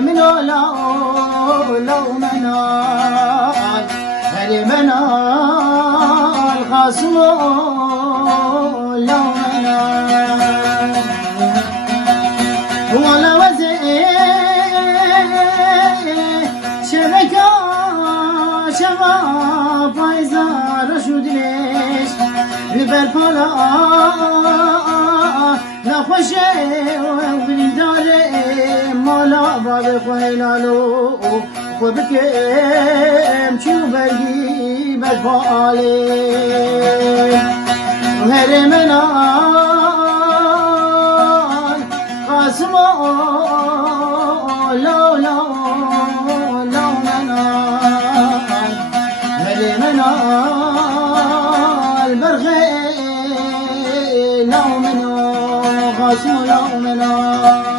منو لو منال هل منال خصم لو منال ولا شبكة شباب فايزة رشود ليش بالفلا نخوشه وبنداره مالا باب خويلالو وبكم شو برقي بالفالي وهرمنا قاسمو لو منا هرمنا البرغي لو منو قاسمو لو منا